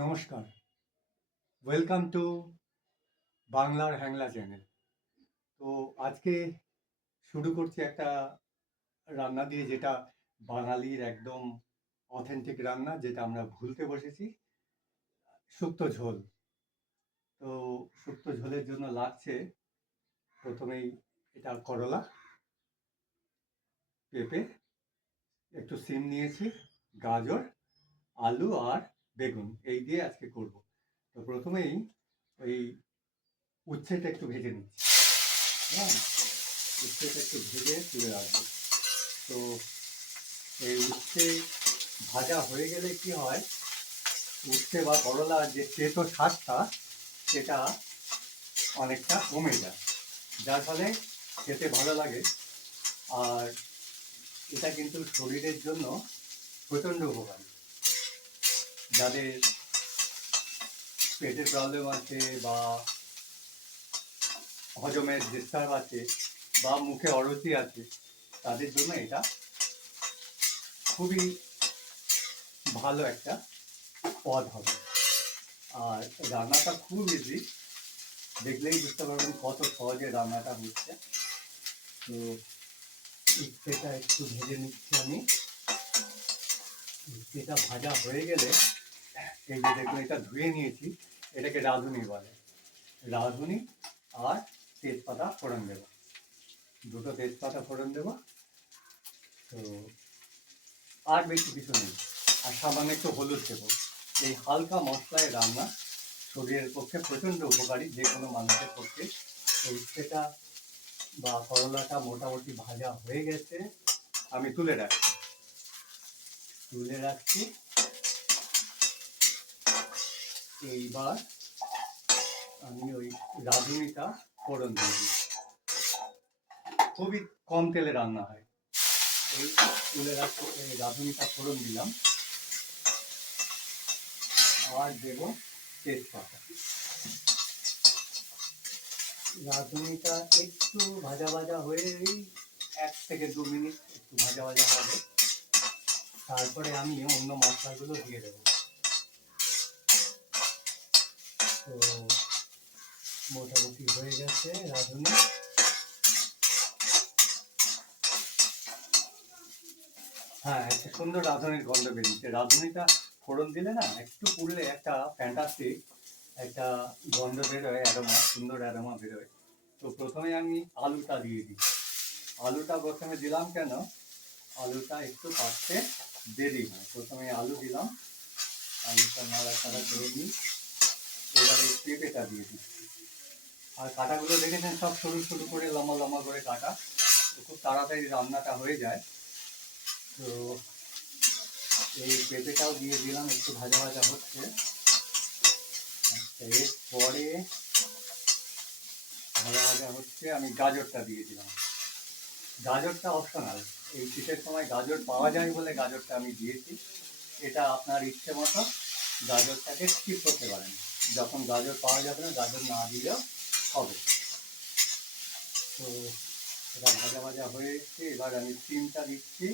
নমস্কার, welcome to বাংলার হ্যাংলা channel. তো আজকে শুরু করছি একটা রান্না দিয়ে, যেটা বাঙালির একদম অথেন্টিক রান্না, যেটা আমরা ভুলতে বসেছি, শুক্তো ঝোল। তো শুক্তো ঝোলের জন্য লাগছে প্রথমেই এটা করলা, পেঁপে, একটু সিম নিয়েছি, গাজর, আলু আর বেগুন, এই দিয়ে আজকে করব। তো প্রথমেই ওই উচ্ছেটা একটু ভেজে নিচ্ছি। হ্যাঁ, উচ্ছেটা একটু ভেজে তুলে রাখবো। তো এই উচ্ছে ভাজা হয়ে গেলে কি হয়, উচ্ছে বা করলার যে তেতো স্বাদটা সেটা অনেকটা কমে যায়, যার ফলে খেতে ভালো লাগে। আর এটা কিন্তু শরীরের জন্য প্রচণ্ড উপকারী। যাদের পেটের প্রবলেম আছে বা হজমের ডিস্টার্ব আছে বা মুখে অরুচি আছে, তাদের জন্য এটা খুবই ভালো একটা পদ হবে। আর রান্নাটা খুব ইজি, দেখলেই বুঝতে পারবেন কত সহজে রান্নাটা হচ্ছে। তো উচ্ছেটা একটু ভেজে নিচ্ছি আমি। উচ্ছেটা ভাজা হয়ে গেলে এই যে দেখুন, এটা ধুয়ে নিয়েছি, এটাকে রাঁধুনি বলে। রাঁধুনি আর তেজপাতা ফোড়ন দেবো, দুটো তেজপাতা ফোড়ন দেবো। তো আর বেশি কিছু নেই, আর সামান্য একটু হলুদ দেবো। এই হালকা মশলায় রান্না শরীরের পক্ষে প্রচণ্ড উপকারী, যে কোনো মানুষের পক্ষে। তো উচ্ছেটা বা করলাটা মোটামুটি ভাজা হয়ে গেছে, আমি তুলে রাখছি। এইবার আমি ওই রাঁধুনিটা ফোড়ন দিয়ে দিই। খুবই কম তেলে রান্না হয়। এই তুলে রাখছি, এই রাঁধুনিটা ফোড়ন দিলাম, আর দেব তেজপাতা। রাঁধুনিটা একটু ভাজা ভাজা হয়ে 1 থেকে 2 মিনিট একটু ভাজা ভাজা হবে, তারপরে আমি অন্য মশলাগুলো দিয়ে দেবো। তো মোটামুটি হয়ে গেছে রাঁধুনি। হ্যাঁ, একটা সুন্দর রাঁধুনির গন্ধ বেরিয়েছে। রাঁধুনিটা ফোড়ন দিলে না, একটু পুড়লে একটা ফ্যান্টাস্টিক একটা গন্ধ বেরোয়, অ্যারোমা, সুন্দর অ্যারোমা বেরোয়। তো প্রথমে আমি আলুটা দিয়ে দিই। আলুটা প্রথমে দিলাম কেন, আলুটা একটু পাকতে দেরি হয়। প্রথমে আলু দিলাম, আলুটা নাড়াচাড়া করে নিই। এবারে পেঁপেটা দিয়ে দিচ্ছি। আর কাটাগুলো দেখেছেন, সব সরু সরু করে লম্বা লম্বা করে কাটা, তো খুব তাড়াতাড়ি রান্নাটা হয়ে যায়। তো এই পেঁপেটাও দিয়ে দিলাম, একটু ভাজা ভাজা হচ্ছে। আচ্ছা, এরপরে ভাজা ভাজা হচ্ছে, আমি গাজরটা দিয়ে দিলাম। গাজরটা অপশনাল, এই শীতের সময় গাজর পাওয়া যায় বলে গাজরটা আমি দিয়েছি। এটা আপনার ইচ্ছে মতো গাজরটাকে স্কিপ করতে পারেন। যখন গাজর পাওয়া যাবে না, গাজর না দিলেও হবে। তো এটা ভাজা ভাজা হয়ে এসছে, এবার আমি সিমটা দিচ্ছি।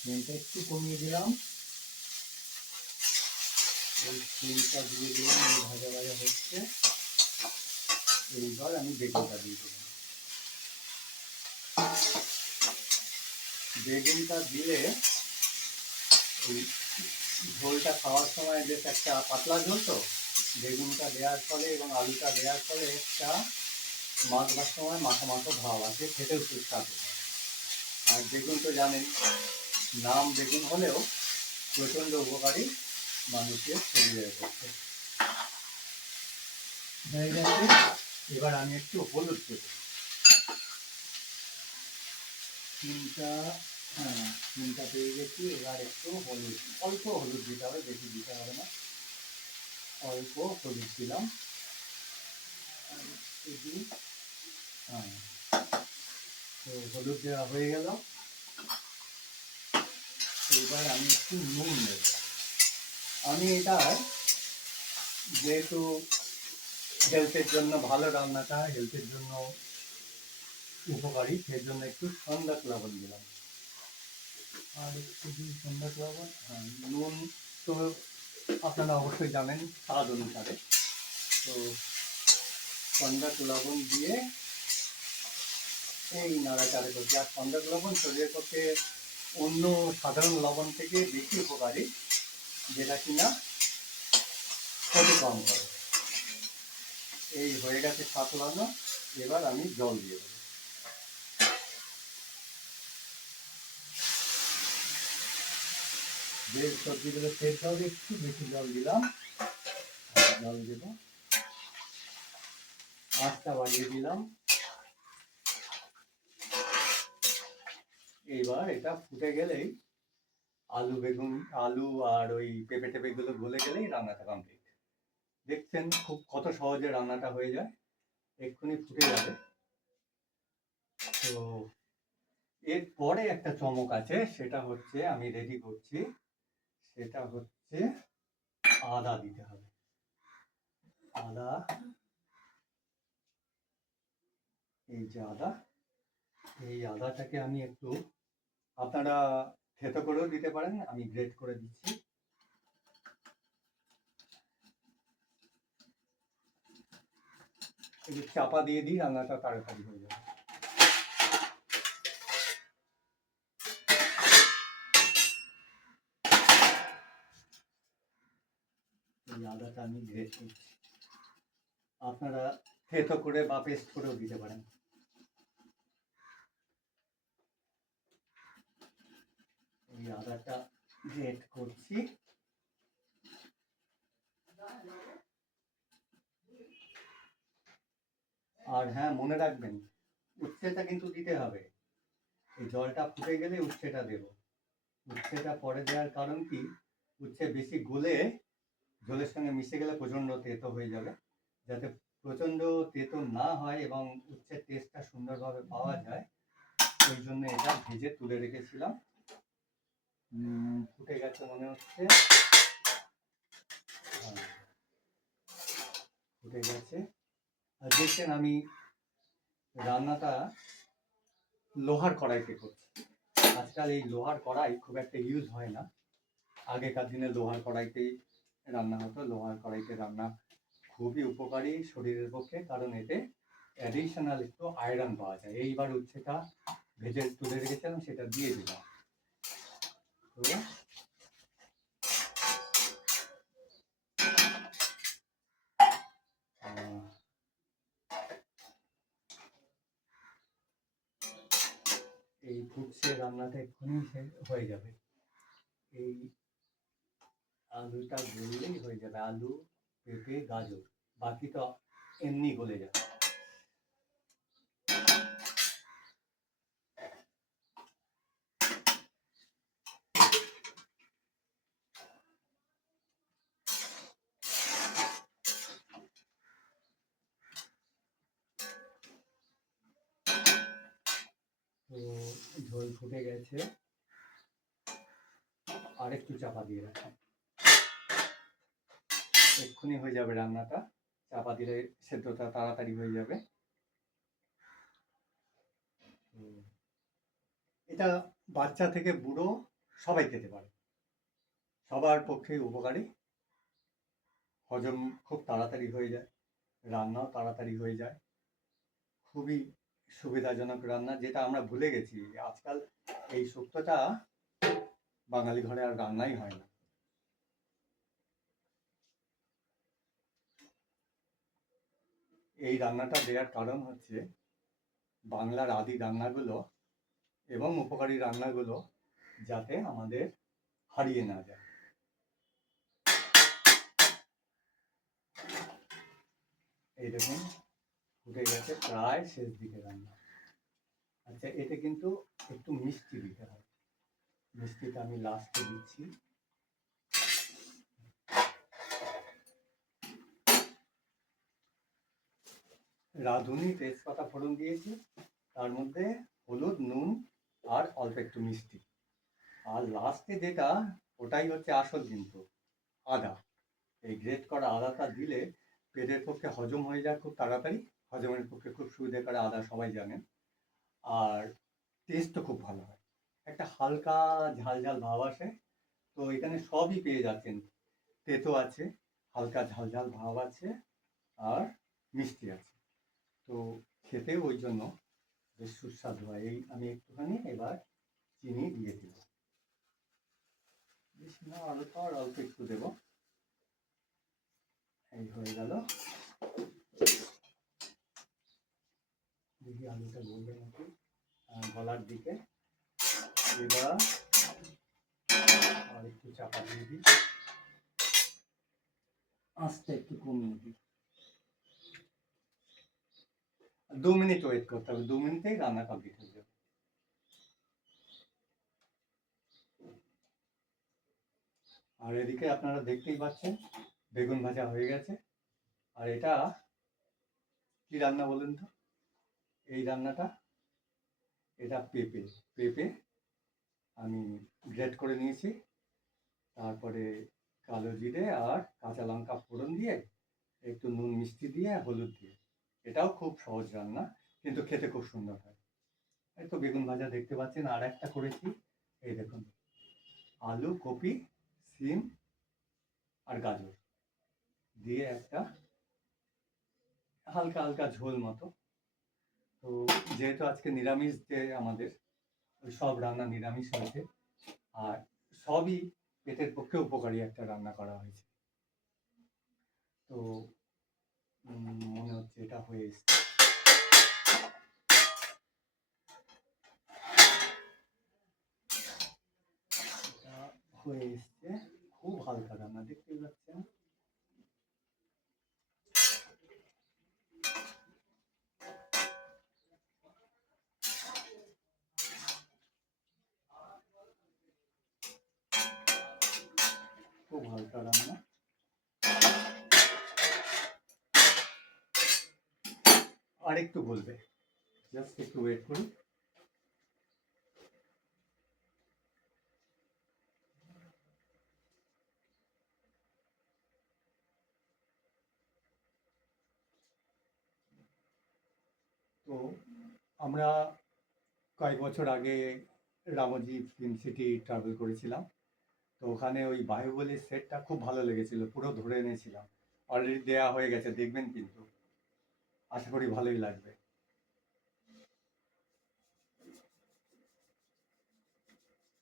সিমটা একটু কমিয়ে দিলাম, এই সিমটা দিয়ে দিলাম, এই ভাজা ভাজা হচ্ছে। এইবার আমি বেগুনটা দিয়ে দিলাম। বেগুনটা দিলে ওই ঝোলটা খাওয়ার সময় বেশ একটা পাতলা ঝোল, তো বেগুনটা দেওয়ার ফলে এবং আলুটা দেওয়ার ফলে একটা মাখবার সময় মাখো মাখো ভাব আছে, খেতেও সুস্বাদু হয়। আর বেগুন তো জানেন, নাম বেগুন হলেও প্রচণ্ড উপকারী মানুষের শরীরের পক্ষে। হয়ে গেছে, এবার আমি একটু হলুদ দেবো। চিনটা, হ্যাঁ, চিনটা পেয়ে গেছি। এবার একটু হলুদ, অল্প হলুদ দিতে হবে, বেশি দিতে হবে না, অল্প হলুদ দিলাম। হ্যাঁ, তো হলুদ দেওয়া হয়ে গেল। এবার আমি একটু নুন দেব। আমি এটা, যেহেতু হেলথের জন্য ভালো, রান্নাটা হেলথের জন্য উপকারী, সেই জন্য একটু সন্দেশ লবণ দিলাম। আর একটু দিই সন্ধ্যা লবণ। হ্যাঁ, নুন তো আপনারা অবশ্যই জানেন স্বাদ অনুসারে। তো সন্ধ্যা লবণ দিয়ে এই নাড়াচাড়া করছি। আর সন্ধ্যা লবণ শরীরের পক্ষে অন্য সাধারণ লবণ থেকে বেশি উপকারী, যেটা কিনা ক্ষতি কম করে। এই হয়ে গেছে সাতলানো। এবার আমি জল দিয়ে দেবো। যে সবজিগুলো সেদ্ধ হবে একটু বেশি জল দিলাম। জল দেব, আঁচটা বাড়িয়ে দিলাম। এইবার এটা ফুটে গেলেই আলু আর ওই পেঁপে টেপে গুলো গলে গেলেই রান্নাটা কমপ্লিট। দেখছেন খুব কত সহজে রান্নাটা হয়ে যায়, এক্ষুনি ফুটে যাবে। তো এরপরে একটা চমক আছে, সেটা হচ্ছে আমি রেডি করছি, সেটা হচ্ছে আদা দিতে হবে। আদা, এই যে আদা, এই আদাটাকে আমি একটু, আপনারা থেতো করেও দিতে পারেন, আমি গ্রেট করে দিচ্ছি। একটু চাপা দিয়ে দিই, রান্নাটা তাড়াতাড়ি হয়ে যাবে। এই আদাটা আমি গ্রেট করছি, আপনারা থেতো করে বা পেস্ট করেও দিতে পারেন। এই আদাটা গ্রেট করছি। আর হ্যাঁ, মনে রাখবেন উচ্ছেটা কিন্তু দিতে হবে। এই জলটা ফুটে গেলে উচ্ছেটা দেব। উচ্ছেটা পরে দেওয়ার কারণ কি, উচ্ছে বেশি গলে জলের সঙ্গে মিশে গেলে প্রচণ্ড তেতো হয়ে যাবে। যাতে প্রচণ্ড তেতো না হয় এবং উচ্ছের টেস্টটা সুন্দরভাবে পাওয়া যায়, ওই জন্য এটা ভেজে তুলে রেখেছিলাম। ফুটে গেছে মনে হচ্ছে। ফুটে গেছে। আর দেখছেন আমি রান্নাটা লোহার কড়াইতে করছি। আজকাল এই লোহার কড়াই খুব একটা ইউজ হয় না। আগেকার দিনে লোহার কড়াইতেই রান্না হতো। লোহার কড়াইতে রান্না খুবই উপকারী শরীরের পক্ষে, কারণ এতে অ্যাডিশনাল একটু আয়রন পাওয়া যায়। এইবার উচ্ছেটা ভেজে তুলে রেখেছিলাম, সেটা দিয়ে দিলাম। এই ফুটছে, রান্নাটা এক্ষুনি হয়ে যাবে। এই আলুটা গললেই হয়ে যাবে। আলু, পেঁপে, গাজর, বাকি তো এমনি গলে যাবে। তো ঝোল ফুটে গেছে, আর একটু চাপা দিয়ে রাখি, এক্ষুনি হয়ে যাবে রান্নাটা। চাপা দিলে সেদ্ধটা তাড়াতাড়ি হয়ে যাবে। এটা বাচ্চা থেকে বুড়ো সবাই খেতে পারে, সবার পক্ষে উপকারী। হজম খুব তাড়াতাড়ি হয়ে যায়, রান্নাও তাড়াতাড়ি হয়ে যায়। খুবই সুবিধাজনক রান্না, যেটা আমরা ভুলে গেছি আজকাল। এই শুক্তোটা বাঙালি ঘরে আর রান্নাই হয় না। এই রান্নাটা দেওয়ার কারণ হচ্ছে বাংলার আদি রান্নাগুলো এবং উপকারী রান্নাগুলো যাতে আমাদের হারিয়ে না যায়। এই দেখুন ফুটে গেছে, প্রায় শেষ দিকে রান্না। আচ্ছা, এতে কিন্তু একটু মিষ্টি দিতে হয়, মিষ্টিটা আমি লাস্টে দিচ্ছি। রাঁধুনি তেজপাতা ফোড়ন দিয়েছি, তার মধ্যে হলুদ, নুন আর অল্প একটু মিষ্টি। আর লাস্টে যেটা, ওটাই হচ্ছে আসল কিন্তু, আদা। এই গ্রেট করা আদাটা দিলে পেটের পক্ষে হজম হয়ে যায় খুব তাড়াতাড়ি, হজমের পক্ষে খুব সুবিধা করে আদা, সবাই জানেন। আর টেস্টও খুব ভালো হয়। একটা হালকা ঝাল ঝাল ভাব আসে। তো এখানে সবই পেয়ে যাচ্ছেন, তেতো আছে, হালকা ঝাল ঝাল ভাব আছে, আর মিষ্টি আছে। তো খেতে ওই জন্য বেশ সুস্বাদু হয়। এই আমি একটুখানি এবার চিনি দিয়ে দিব, বেশি না, অল্প আর অল্প একটু দেবো। এই হয়ে গেল। দেখি আলুটা গলবে নাকি, গলার দিকে। এবার আর একটু চাপা দিয়ে দিই, আস্তে একটু কমিয়ে দিই। 2 মিনিট ওয়েট করতে হবে, 2 মিনিটেই রান্না কমপ্লিট হয়ে যাবে। আর এদিকে আপনারা দেখতেই পাচ্ছেন বেগুন ভাজা হয়ে গেছে। আর এটা কি রান্না বলুন তো? এই রান্নাটা, এটা পেঁপে। পেঁপে আমি গ্রেট করে নিয়েছি, তারপরে কালো জিরে আর কাঁচা লঙ্কা ফোড়ন দিয়ে, একটু নুন মিষ্টি দিয়ে, হলুদ দিয়ে। এটাও খুব সহজ রান্না, কিন্তু খেতে খুব সুন্দর হয়। এই তো বেগুন ভাজা দেখতে পাচ্ছেন। আর একটা করেছি, এই দেখুন, আলু, কপি, সিম আর গাজর দিয়ে একটা হালকা হালকা ঝোল মতো। তো যেহেতু আজকে নিরামিষ, যে আমাদের ওই সব রান্না নিরামিষ হয়েছে, আর সবই পেটের পক্ষে উপকারী একটা রান্না করা হয়েছে। তো মনে হচ্ছে এটা হয়ে এসছে। এটা হয়ে এসছে, খুব হালকা রান্না, দেখতেই পাচ্ছেন। খুব হালকা রান্না। আর একটু বলবে, জাস্ট একটু ওয়েট করুন। তো আমরা কয়েক বছর আগে রামোজি ফিল্ম সিটি ট্রাভেল করেছিলাম। তো ওখানে ওই বাহুবলীর সেটটা খুব ভালো লেগেছিল, পুরো ধরে এনেছিলাম। অলরেডি দেয়া হয়ে গেছে, দেখবেন কিন্তু, আশা করি ভালোই লাগবে।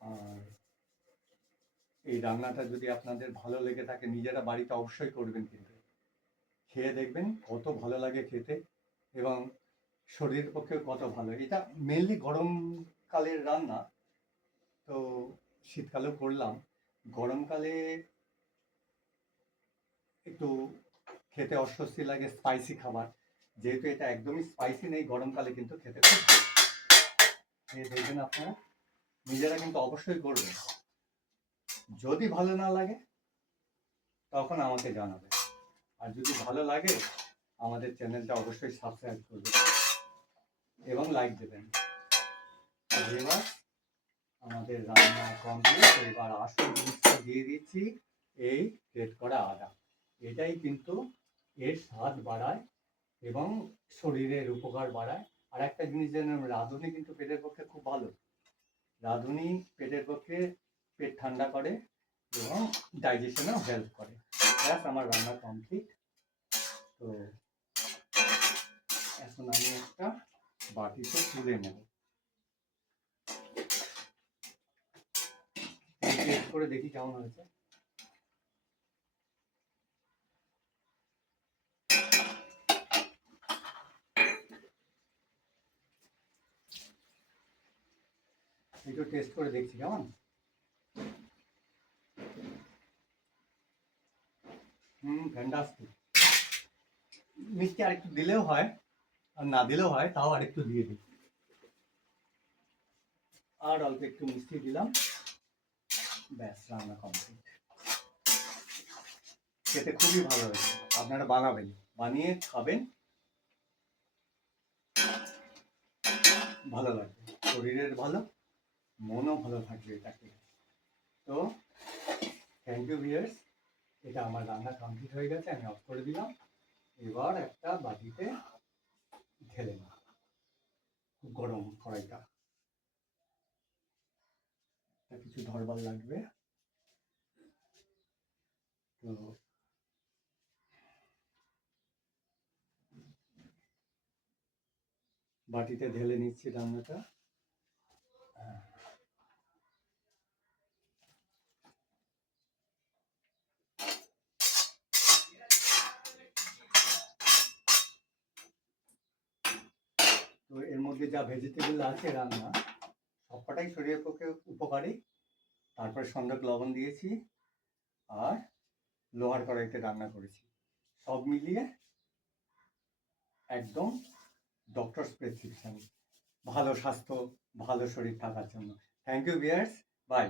আর এই রান্নাটা যদি আপনাদের ভালো লেগে থাকে, নিজেরা বাড়িতে অবশ্যই করবেন, কিন্তু খেয়ে দেখবেন কত ভালো লাগে খেতে, এবং শরীরের পক্ষে কত ভালো। এটা মেনলি গরমকালের রান্না, তো শীতকালেও করলাম। গরমকালে একটু খেতে অস্বস্তি লাগে স্পাইসি খাবার, যেহেতু এটা একদমই স্পাইসি নেই, গরমকালে কিন্তু খেতে খুব ভালো। খেয়ে দেখবেন আপনারা, নিজেরা কিন্তু অবশ্যই করবেন। যদি ভালো না লাগে তখন আমাকে জানাবেন, আর যদি ভালো লাগে আমাদের চ্যানেলটা অবশ্যই সাবস্ক্রাইব করবেন এবং লাইক দেবেন। এবার আমাদের রান্না কমপ্লিট। এবার আসল জিনিসটা দিয়ে দিচ্ছি, এই গ্রেট করা আদা। এটাই কিন্তু এর স্বাদ বাড়ায় এবং শরীরের উপকার বাড়ায়। আর একটা জিনিস জানেন, রাঁধুনি কিন্তু পেটের পক্ষে খুব ভালো। রাঁধুনি পেটের পক্ষে, পেট ঠান্ডা করে এবং ডাইজেশনেও হেল্প করে। ব্যাস, আমার রান্না কমপ্লিট। তো এখন আমি একটা বাটিতে তুলে নেব, টেস্ট করে দেখি কেমন হয়েছে। একটু টেস্ট করে দেখছি কেমন। ফ্যান্টাস্টিক। মিষ্টি আরেকটু দিলেও হয়, আর না দিলেও হয়, তাও আরেকটু দিয়ে দিই। আর অল্প একটু মিষ্টি দিলাম, ব্যাস রান্না কমপ্লিট। খেতে খুবই ভালো হয়েছে, আপনারা বানাবেন, বানিয়ে খাবেন, ভালো লাগবে, শরীরের ভালো, মনও ভালো থাকবে এটাকে। তো থ্যাংক ইউ ভিউয়ার্স, এটা আমার রান্না কমপ্লিট হয়ে গেছে, আমি অফ করে দিলাম। এবার একটা বাটিতে ঢেলে নিই, খুব গরম কড়াইটা। কিছু ধরবার লাগবে। তো বাটিতে ঢেলে নিচ্ছি রান্নাটা। তো এর মধ্যে যা ভেজিটেবল আছে রান্না সবকটাই শরীরের পক্ষে উপকারী। তারপরে সন্ধ্যক লবণ দিয়েছি আর লোহার কড়াইতে রান্না করেছি, সব মিলিয়ে একদম ডক্টরস প্রেসক্রিপশন, ভালো স্বাস্থ্য ভালো শরীর থাকার জন্য। Thank you viewers, by.